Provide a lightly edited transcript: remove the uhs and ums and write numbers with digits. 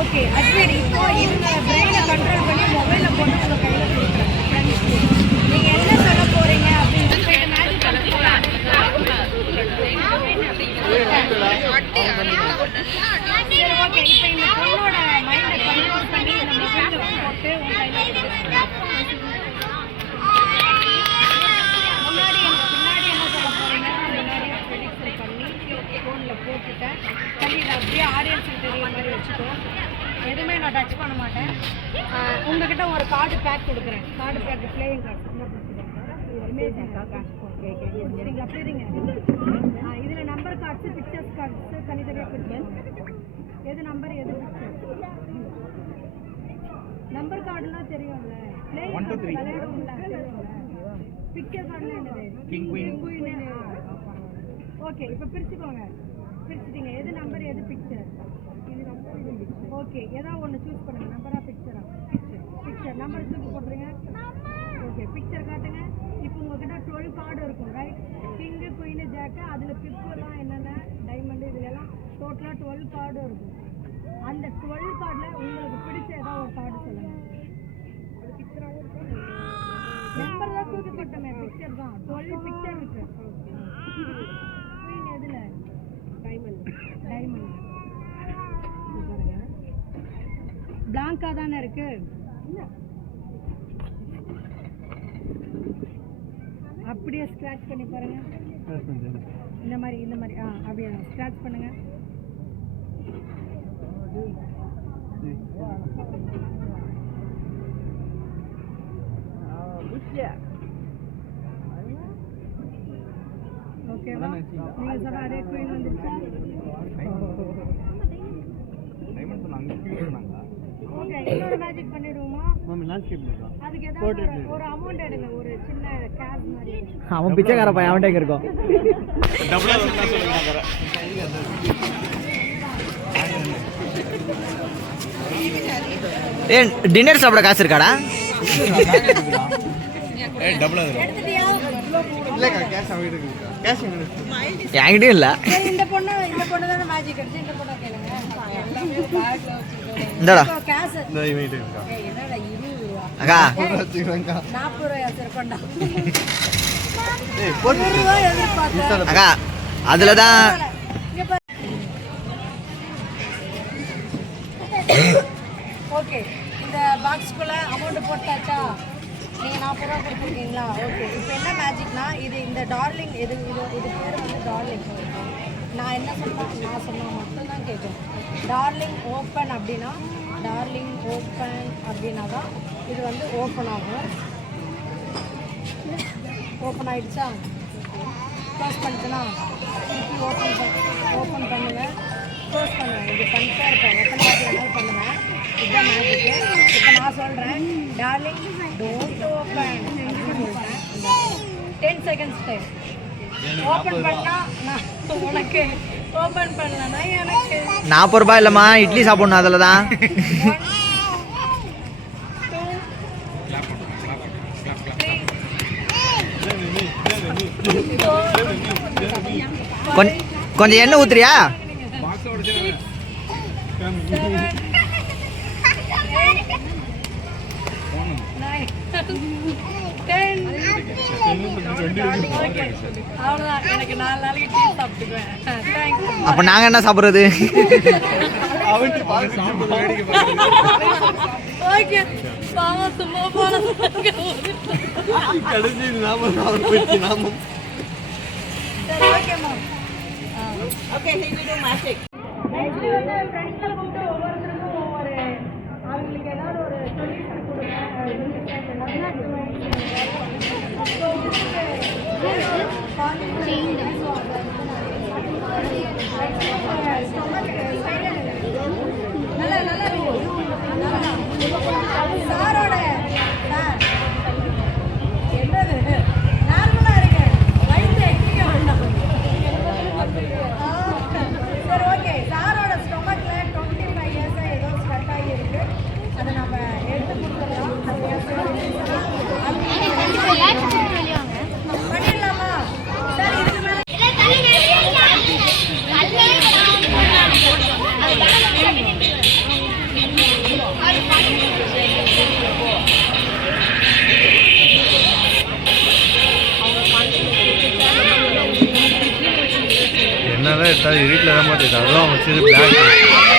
Okay admit இப்போ இவங்க பிரெயினை control பண்ணி மொபைலில் போட்டு உங்கள் கையில் கொடுக்குறாங்க. நீங்கள் என்ன சொல்ல போகிறீங்க அப்படின்னு மேஜிக் பண்ண போகலாம். சரி ஓகே, இப்போ இந்த பொண்ணோட மைண்டை கண்ட்ரோல் பண்ணி இந்த மொபைலில் போட்டு உங்கள் கையில் கொடுக்குறாங்க. முன்னாடி என்ன சொல்ல போகிறீங்க, முன்னாடியே ப்ரெடிக்ஷன் பண்ணி ஃபோனில் போட்டுட்டேன். கண்டிப்பாக அப்படியே ஆடியன்ஸுக்கு தெரியுற மாதிரி வச்சுக்கோ. எதுவுமே நான் டச் பண்ண மாட்டேன். உங்ககிட்ட ஒரு கார்டு பேக் கொடுக்குறேன். கார்டு பேக் பிளேயிங் கார்டு சரிங்களா? சரிங்க. இதில் நம்பர் கார்ட்ஸு, பிக்சர்ஸ் கார்ட்ஸு தனித்தனியாக பிரிச்சேன். எது நம்பர் எது பிக்சர்? நம்பர் கார்டுலாம் தெரியும்ல, பிளேயிங் கார்டு விளையாடுவோம்ல, பிக்சர் கார்டுலாம் என்னது? கிங். ஓகே, இப்போ பிரிச்சுக்கோங்க. பிரிச்சுட்டீங்க. எது நம்பர் எது பிக்சர்? ஓகே, ஏதாவது ஒன்று சூஸ் பண்ணுங்க. நம்பரா பிக்சரா? பிக்சர். நம்பர் தூக்கி போட்டுருங்க. ஓகே, பிக்சர் காட்டுங்க. இப்போ உங்ககிட்ட 12 கார்டு இருக்கும், ரைட்? கிங்கு, குயினு, ஜாக்கு, அதில் பிப்புலாம் என்னென்ன டைமண்டு இதுலலாம் டோட்டலாக 12 கார்டு இருக்கும். அந்த 12 கார்டில் உங்களுக்கு பிடிச்ச ஏதாவது ஒரு கார்டு சொல்லுங்கள். அது பிக்சராகவும் இருக்கும். நம்பர் தான் தூக்கி போட்டோமே, பிக்சர் தான். 12 பிக்சர் இருக்கு. குயின் எதில்? டைமண்ட். பிளாங்கா தானே இருக்கு. அப்படியே ஸ்க்ராட்ச் பண்ணி பாருங்க. இந்த மாதிரி அப்படியே ஸ்க்ராட்ச் பண்ணுங்க. ஓகேவா? நீங்க சொல்ற அதே குயின் வந்துருச்சா? ஓகே, இன்னொரு மேஜிக் பண்ணிடுவோமா? அதுக்கு ஏதாவது ஒரு அமௌண்ட் எடுங்க, ஒரு சின்ன கேஷ் மாதிரி. அவன் பிச்சைக்கார பையன், அவன்கிட்ட இருக்கும். டின்னர் சாப்பிட காசு இருக்காடா? என்கிட்டயும் இல்ல. இந்த பொண்ணு தானே மேஜிக் அடிச்சு. இந்த பொண்ணை கேளுங்க. இந்தடா அக்கா 40 ரூபாய் வச்சிருக்கோண்டா. அக்கா அதுலதான். ஓகே, இந்த பாக்ஸ்குள்ள அமௌண்ட் போட்டாச்சா? நீங்கள் 40 ரூபா கொடுத்துருக்கீங்களா? ஓகே, இப்போ என்ன மேஜிக்னா, இந்த டார்லிங் இது பேர் வந்து டார்லிங். நான் சொன்னால் மட்டும்தான் கேட்கும். டார்லிங் ஓப்பன் அப்படின்னா தான் இது வந்து ஓப்பன் ஆகும். ஓப்பன் ஆகிடுச்சா? க்ளோஸ் பண்ணிட்டுனா ஓப்பன் பண்ணுவேன், க்ளோஸ் பண்ணுவேன். இது பண்ணிட்டே இருப்பேன். எத்தனை வாட்டி வேணாலும் பண்ணுவேன். இதுதான் மேஜிக்கு. இப்போ நான் சொல்கிறேன், டார்லிங் டோன்ட் ஓப்பன் அப்படின்னு சொல்கிறேன். 10 செகண்ட்ஸ் டைம். ஓப்பன் பண்ணா நான் உனக்கு, ஓப்பன் பண்ணலன்னா எனக்கு. 40 ரூபாய் இல்லைம்மா, இட்லி சாப்பிடணும். அதில் தான் கொஞ்சம் எண்ணெய் ஊத்துறியா? அப்ப நாங்க என்ன சாப்பிடுறது? அவங்களுக்கு ஏதாவது ஒரு சொல்யூஷன் சாரோட என்னது நார்மலா இருக்கு. வயிற்று எக்ஸ்ட்ரா வேண்டாம். சரி ஓகே, சாரோட ஸ்டொமக்ல 25 இயர்ஸா ஏதோ ஸ்ட்ரக் ஆகி இருக்கு. அதை நம்ம எடுத்து கொடுத்துடலாம். பண்ணிடலாமா சார்? இதுக்கு மேலே அதுதான் வச்சது பிளாக்